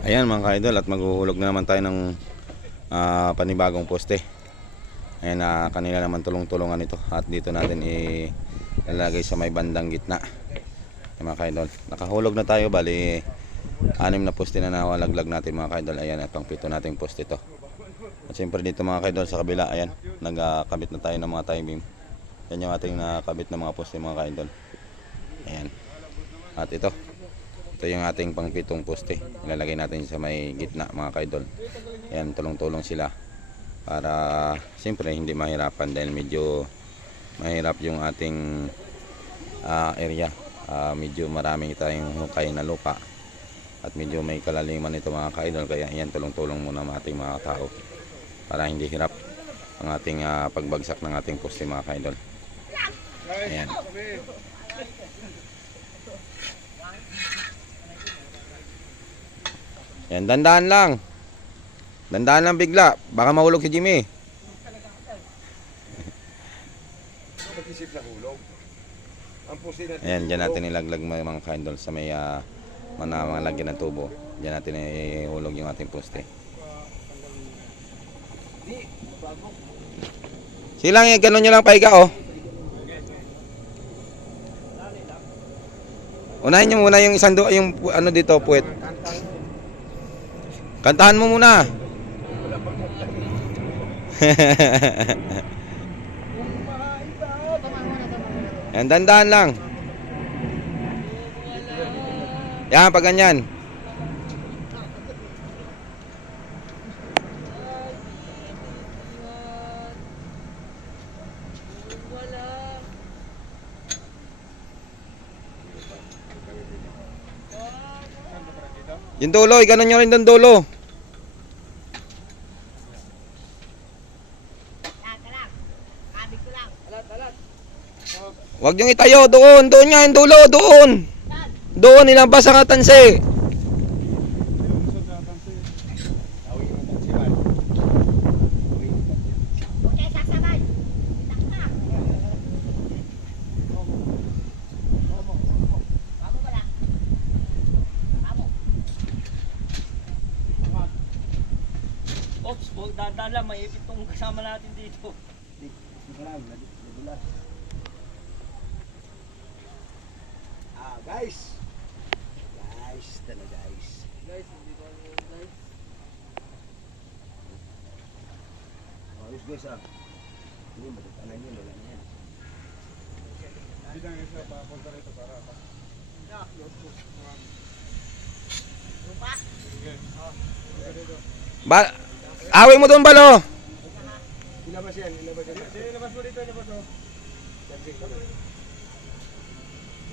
Ayan mga ka-idol, at maghuhulog na naman tayo ng panibagong poste. Ayan, kanila naman tulong-tulungan ito. At dito natin ilalagay sa may bandang gitna. Ayan, mga ka-idol, nakahulog na tayo. Bali 6 na poste na nawalaglag natin mga ka-idol. Ayan, at pang 7 nating poste ito. At siyempre dito mga ka-idol sa kabila, ayan, nagkabit na tayo ng mga tie beam. Yan yung ating nakabit na mga poste mga ka-idol. Ayan. At ito yung ating pang 7 poste. Ilalagay natin sa may gitna mga ka-idol. Ayan, tulong-tulong sila para siyempre hindi mahirapan, dahil medyo mahirap yung ating area. Medyo maraming tayong hukay na lupa at medyo may kalaliman ito mga ka-idol. Kaya ayan, tulong-tulong muna ang ating mga tao para hindi hirap ang ating pagbagsak ng ating poste mga ka-idol. Ayan. Yan, dandahan lang. Dandahan lang bigla. Baka mahulog si Jimmy. Ayan, dyan natin ilaglag mga ka-idol sa may mga lagyan ng tubo. Dyan natin ihulog yung ating poste. Silang, ganun nyo lang paiga oh. Unahin nyo muna yung isang yung ano dito, puwet. Kantahan mo muna. Yan, dandahan lang. Yan, pag ganyan. Yung dulo, ganun nyo rin yung dulo. Huwag nyo itayo, doon nga yung dulo, doon. Doon, nilabas ang atansi. Ops, dadala, may itong kasama natin dito. Guys, tala guys. Guys, hindi ko ano guys. Ayos guys Hindi, matatanan yun, wala na yan. Hindi lang isa pa punta rito para pa. Away mo doon, balo. Ilabas yan, ilabas yan. Ilabas mo dito, ilabas mo.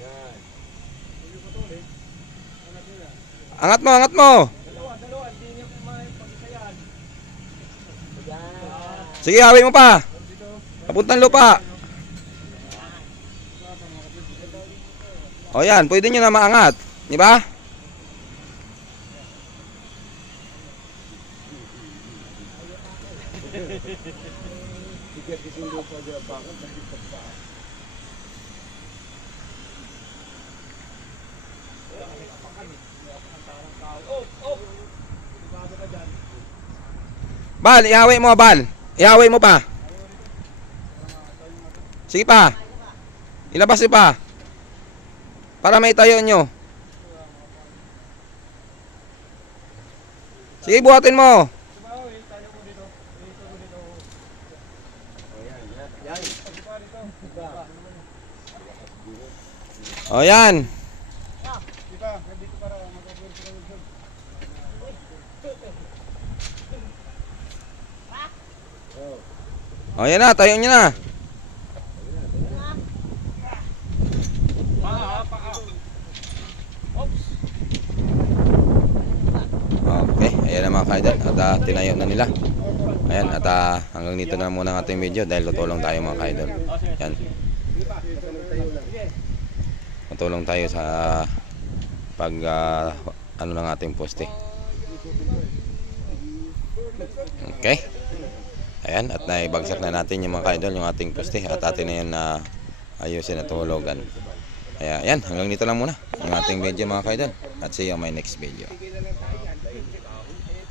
Yan. Angat mo, angat mo. Dalawa, hindi niya maipagisayan. Sige, away mo pa. Papuntang lupa. O yan, pwede nyo na maangat. Di ba? Tigas kisindo pa dyan bakit, sakit pa. Bal, ihaway mo, Bal. Ihaway mo pa. Sige pa. Ilabas niyo pa. Para may tayo nyo. Sige, buhatin mo. O yan. Diba, dito para mag-upload sa YouTube. O yan na, tayo nyo na. Okay, ayan na mga kaidol. At tinayo na nila. Ayan, at hanggang dito na muna ang ating video dahil tutulong tayo mga kaidol. Yan. Tutulong tayo sa pag ano ng ating poste. Okay. Ayan, at naibagsak na natin yung mga kaidol, yung ating poste. At atin na yan na ayusin at hulugan. Kaya ayan, hanggang dito lang muna ang ating video mga kaidol. At see you on my next video. Dahil si Kahon.